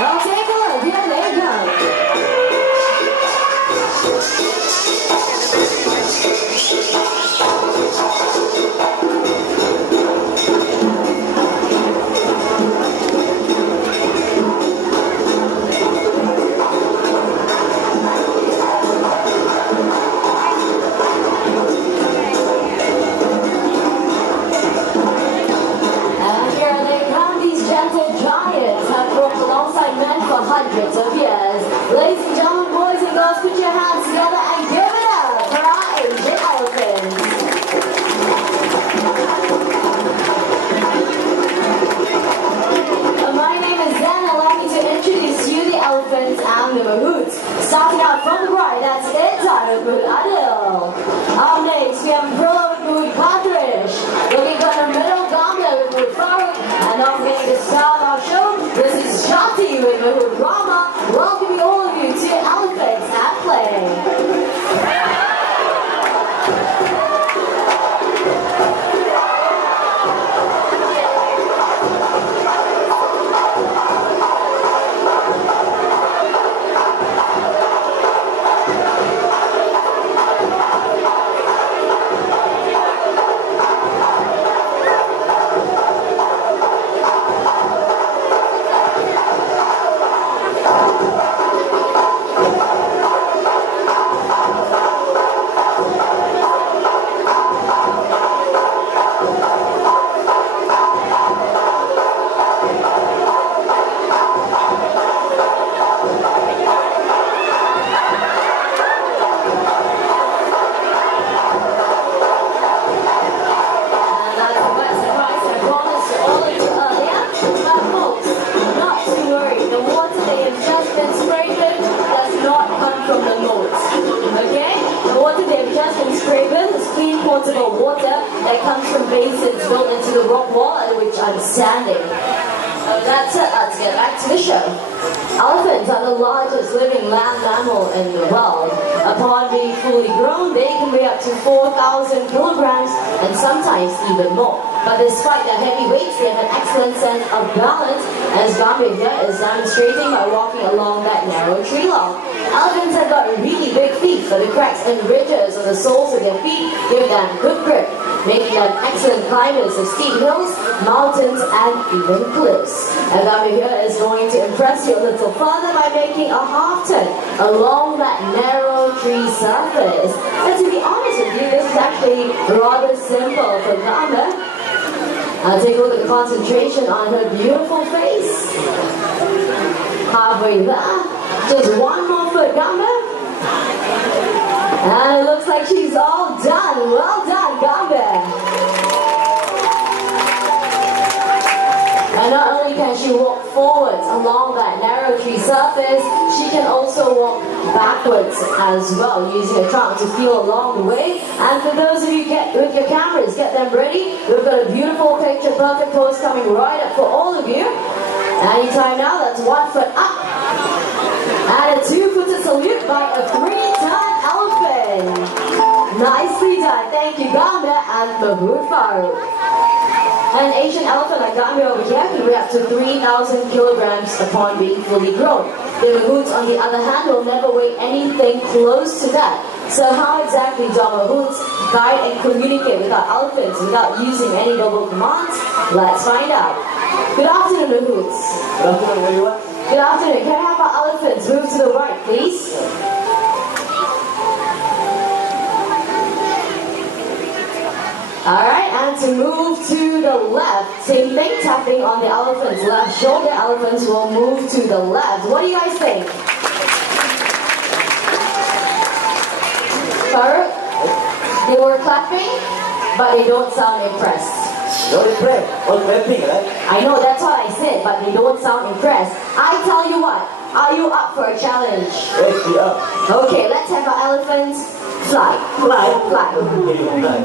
Well, take a look. Here they go. Hundreds of years. Ladies and gentlemen, boys and girls, put your hands together and give it up for our Asian elephants. My name is Zen. Allow me to introduce you the elephants and the mahouts. Starting out from the right, that's it, with Mahout Adil. Up next, we have Brillo with Mahout Padrish. Looking for the middle, Gambler with Mahout Farooq. And not forgetting to start our show, this is Shakti with Mahout Rama. Welcoming all of you to Elephants at Play. Water that comes from basins built into the rock wall at which I'm standing. That's it, let's get back to the show. Elephants are the largest living land mammal in the world. Upon being fully grown, they can weigh up to 4,000 kilograms and sometimes even more. But despite their heavy weights, they have an excellent sense of balance, as Gambir here is demonstrating by walking along that narrow tree log. Elephants have got really big feet, but the cracks and ridges on the soles of their feet give them good grip, making them excellent climbers of steep hills, mountains, and even cliffs. And Gambir here is going to impress you a little further by making a half turn along that narrow tree surface. And to be honest with you, this is actually rather simple for Gambir. Take a look at the concentration on her beautiful face. Halfway there. Just one more foot, Gambir. And it looks like she's all done. Well done, Gambir. And not only can she walk forwards along that narrow tree surface, she can also walk backwards as well, using her trunk to feel along the way. And for those of you with your cameras, get them ready. We've got a beautiful picture perfect pose coming right up for all of you. Anytime now, that's 1 foot up. And a 2-footer salute by a 3-ton elephant. Nicely done. Thank you, Gambir and Mahout Farooq. An Asian elephant like Gambir over here can weigh up to 3,000 kilograms upon being fully grown. The mahouts, on the other hand, will never weigh anything close to that. So how exactly do our mahouts guide and communicate with our elephants without using any verbal commands? Let's find out. Good afternoon, mahouts. Good afternoon, everyone. Good afternoon. Can I have our elephants move to the right, please? Alright, and to move to the left, same thing, tapping on the elephant's left shoulder. Elephants will move to the left. What do you guys think? Farooq? They were clapping, but they don't sound impressed. Not impressed, all clapping, right? I know, that's what I said, but they don't sound impressed. I tell you what, are you up for a challenge? Yes, we are. Okay, let's have our elephants fly. Fly. Fly. Fly.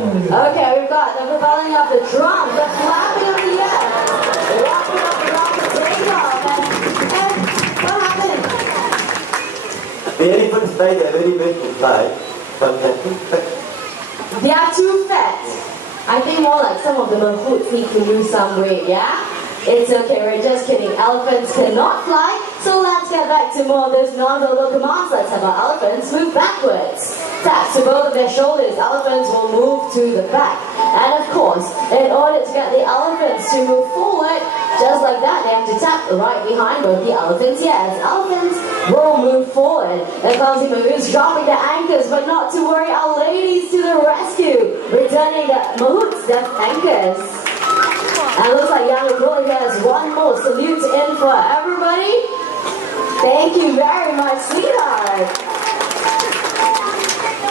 Okay, we've got the propelling of the drum, the flapping of the air, the rocking of the rock, the takeoff, and what happened? The elephants fly, they're very best to fly, but they're too fat. They are too fat. I think more like some of the mahouts need to lose some weight, yeah? It's okay, we're just kidding. Elephants cannot fly, so let's get back to more of those non-verbal commands. Let's have our elephants move backwards. Taps to both of their shoulders, elephants will move to the back. And of course, in order to get the elephants to move forward, just like that, they have to tap right behind both the elephants' ears. Elephants will move forward. The clumsy moves, dropping the anchors, but not to worry, our ladies to the rescue, returning the Mahout's death anchors. And it looks like Young Aquila has one more salute in for everybody. Thank you very much, sweetheart.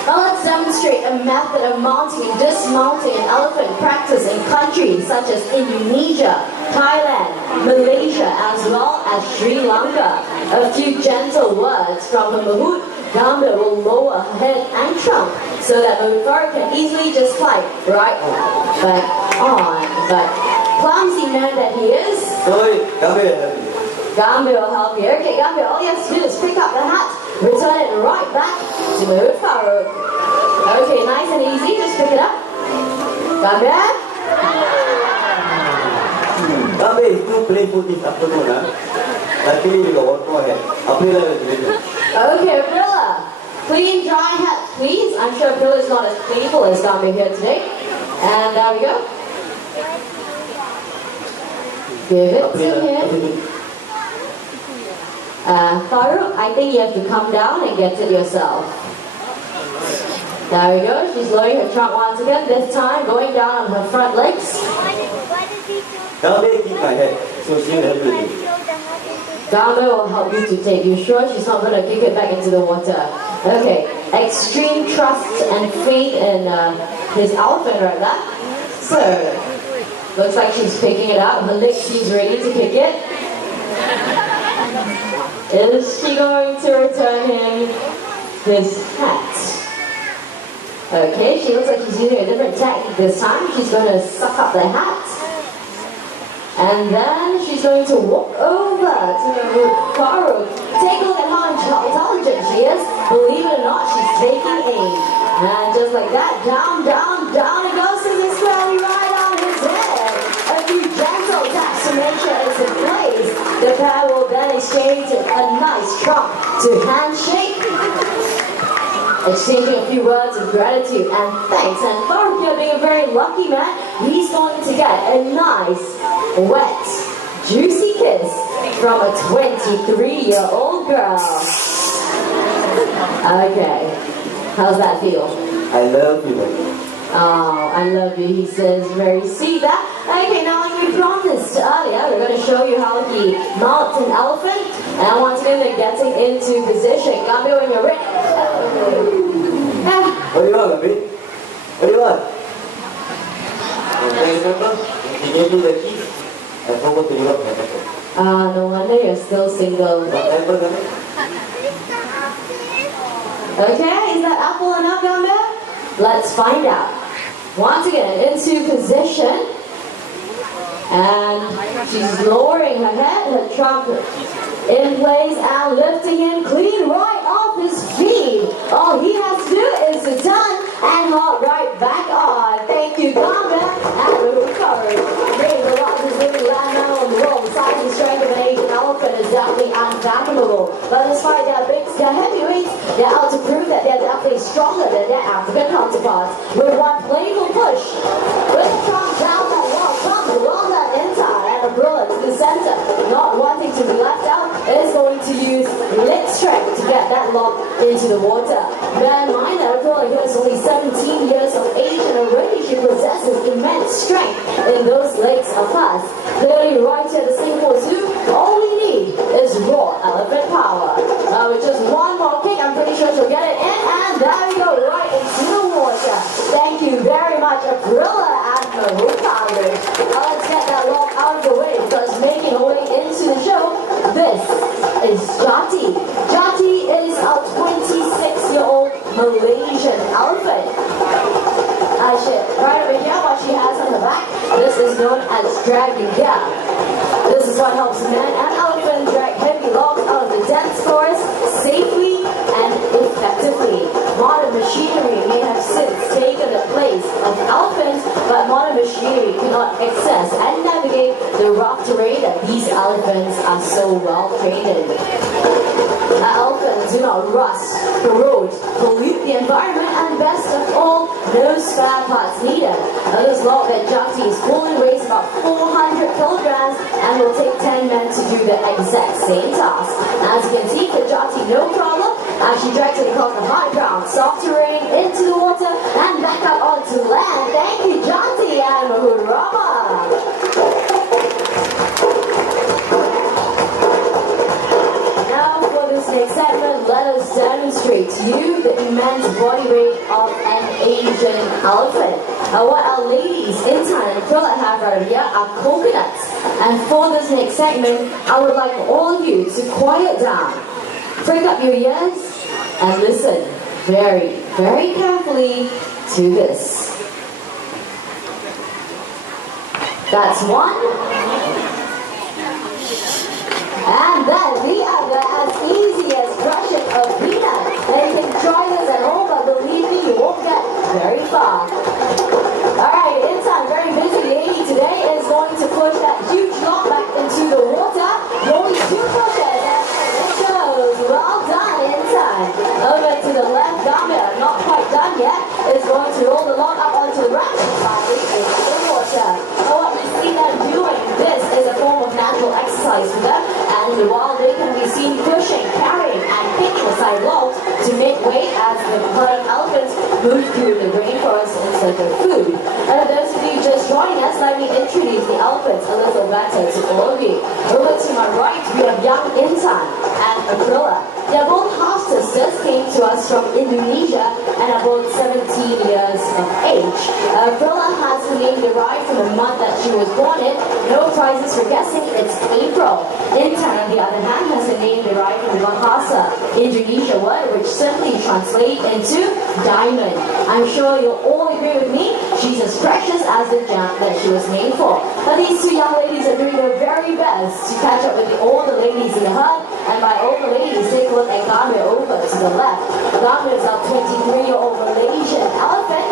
Now let's demonstrate a method of mounting and dismounting an elephant practice in countries such as Indonesia, Thailand, Malaysia, as well as Sri Lanka. A few gentle words from the Mahout. Gambhir will lower her head and trunk so that Mahout can easily just climb right back on. But clumsy man that he is, Rồi, cảm ơn. Gambhir will help you. Okay, Gambhir, all you have to do is pick up the hat, return it right back to Mahout Farooq. Okay, nice and easy, just pick it up. Gambhir? Kami itu playful this afternoon, huh? Luckily we got one more head. April will deliver. Okay, Aprilla. Clean, dry hat, please. I'm sure Aprilla is not as playful as Gambhir here today. And there we go. Give it to him. Farooq, I think you have to come down and get it yourself. There we go. She's lowering her trunk once again. This time going down on her front legs. Kami keep my head, so she will help you. Gambhir will help you to take. You sure she's not going to kick it back into the water? Okay. Extreme trust and faith in his elephant right there. So, looks like she's picking it up. Her leg, she's ready to pick it. Is she going to return him his hat? Okay, she looks like she's using a different technique this time. She's going to suck up the hat. And then she's going to walk over to Farooq. Take a look at how intelligent she is. Believe it or not, she's taking aim. And just like that, down, down, down it goes to the squarely right on his head. A few gentle taps to make sure it's in place. The pair will then exchange a nice trunk to handshake. Exchanging a few words of gratitude and thanks. And Farooq, here being a very lucky man, he's going to get a nice, wet, juicy kiss from a 23-year-old girl. Okay, how's that feel? I love you. Oh, I love you, he says very sweet. Okay, now like we promised earlier, we're going to show you how he mounts an elephant. And once again, they're getting into position. Gambhir, when you're ready. What do you want, Gambhir? What do you want? Remember? He gave me the keys. I forgot to give up my apple. No wonder you're still single. What apple, Gambhir? Okay, is that apple enough, Gambhir? Let's find out. Once again, into position. And she's lowering her head, her trunk in place and lifting him clean right off his feet. All he has to do is to turn and hop right back on. Thank you, Gambhir, and we're recovered. Being the largest living land mammal in the world, the size and strength of an Asian elephant is definitely unfathomable. But despite their heavyweights, they're out to prove that they're definitely stronger than their African counterparts. With one playful push, with the trunk down that wall, comes along that inside and a bullet to the center, not wanting to be left out, is going to use leg strength to get that lock into the water. Bear in mind that Aquila here is only 17 years of age and already she possesses immense strength in those legs of hers. Clearly right here at the Singapore Zoo, all we need is raw elephant power. With just one more kick, I'm pretty sure she'll get it in, and there we go, right into the water. Thank you very much, Aprilla and Mahout Farooq. Now let's get that lock out of the way, because making her way into the show, this is Jati. Jati is a 26-year-old Malaysian elephant. Right over here, what she has on her back, this is known as dragging gear. This is what helps men and elephants drag heavy logs out of the dense forest safely and effectively. Modern machinery may have since taken the place of elephants, but modern machinery cannot access and navigate the rough terrain well trained in. Elephants do not rust, corrode, pollute the environment, and best of all, no spare parts needed. This Lord Jati's pulling weighs about 400 kilograms and will take 10 men to do the exact same task. As you can see, for Jati, no problem, as she drags it across the hard ground, soft terrain, into the water, and back out onto land. Thank you, Jati and Mahurama. Next segment, let us demonstrate to you the immense body weight of an Asian elephant. What our ladies in Thailand and Philippines have right here are coconuts. And for this next segment, I would like all of you to quiet down, prick up your ears, and listen very, very carefully to this. That's one. And then the other, as easy as crushing a peanut. And you can try this at home, but believe me, you won't get very far. Alright, Intan, very busy lady today, is going to push that huge log back into the water. Only 2 pushes, and it shows. Well done, Intan. Over to the left, Gambia, not quite done yet, is going to roll the log up onto the right side into the water. So what you see them doing, this is a form of natural exercise for them. And while they can be seen pushing, carrying, and picking aside logs to make way as the herd of elephants move through the rainforest in search of food. And for those of you just joining us, let me introduce the elephants a little better to all of you. Over to my right, we have young Intan and Aprilla. They are both half-sisters, came to us from Indonesia and are both 17 years of age. Aprilla has her name derived from the month that she was born in. No prizes for guessing, it's April. Intan, on the other hand, has a name derived from the Bahasa Indonesia word, which simply translates into diamond. I'm sure you'll all agree with me, she's as precious as the gem that she was made for. But these 2 young ladies are doing their very best to catch up with the older ladies in the herd, and by older ladies, take a look at Gambia over to the left. Gambia is our 23-year-old Malaysian elephant,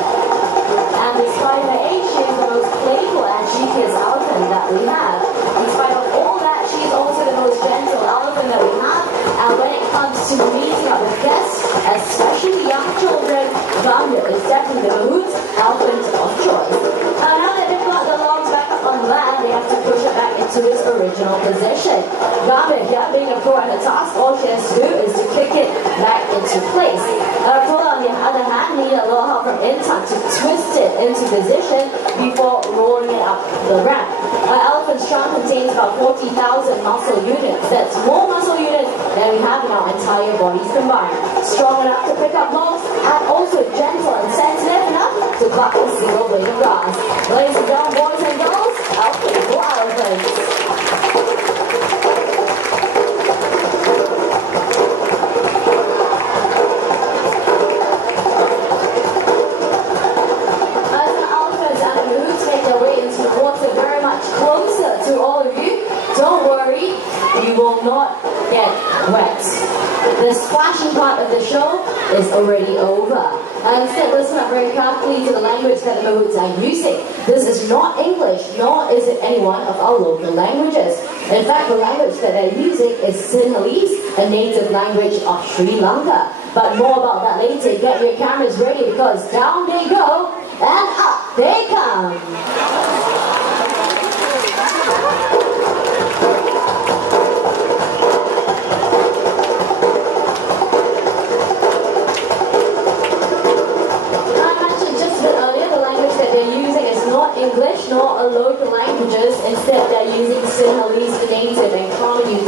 and despite her age, she is the most playful and cheekiest elephant that we have. In spite of all that, she is also the most gentle elephant that we have, and when it comes to meeting up with guests, especially young children, Gambia is definitely the Mahout's elephant of choice. Now that they've got the logs back up on land, they have to push it back into its original position. Gambia, here being a pro at the task, all she has to do is to kick it back into place. Aprilla, on the other hand, needed a little help from Intan to twist it into position before rolling it up the ramp. Elephant strong contains about 40,000 muscle units. That's more muscle units than we have in our entire bodies combined. Strong enough to pick up logs, and also gentle and sensitive enough to pluck a single blade of grass. Ladies and gentlemen, boys and girls, elephants for elephants. You will not get wet. The splashing part of the show is already over. Instead, listen up very carefully to the language that the Mahouts are using. This is not English, nor is it any one of our local languages. In fact, the language that they're using is Sinhalese, a native language of Sri Lanka. But more about that later. Get your cameras ready, because down they go, and up they come. English nor a local languages. Instead, they're using Sinhalese, the native and commonly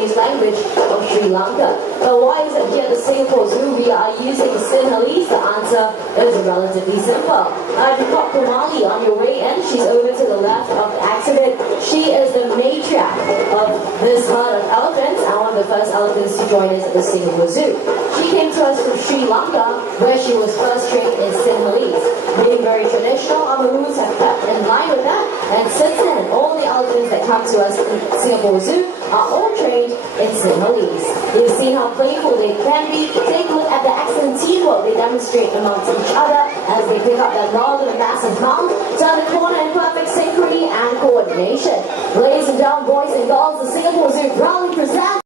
used language of Sri Lanka. But why is it here at the Singapore Zoo we are using Sinhalese? The answer is relatively simple. You've got Kumali on your way in. She's over to the left of the exhibit. She is the matriarch of this herd of elephants and one of the first elephants to join us at the Singapore Zoo. She came to us from Sri Lanka, where she was first trained in Sinhalese. Being very traditional, our Mahouts have kept in line with that, and since then, all the elephants that come to us in Singapore Zoo are all trained in Sinhalese. You've seen how playful they can be. Take a look at the excellent teamwork they demonstrate amongst each other as they pick up their log in a massive mound, turn the corner in perfect synchrony and coordination. Ladies and gentlemen, boys and girls, the Singapore Zoo proudly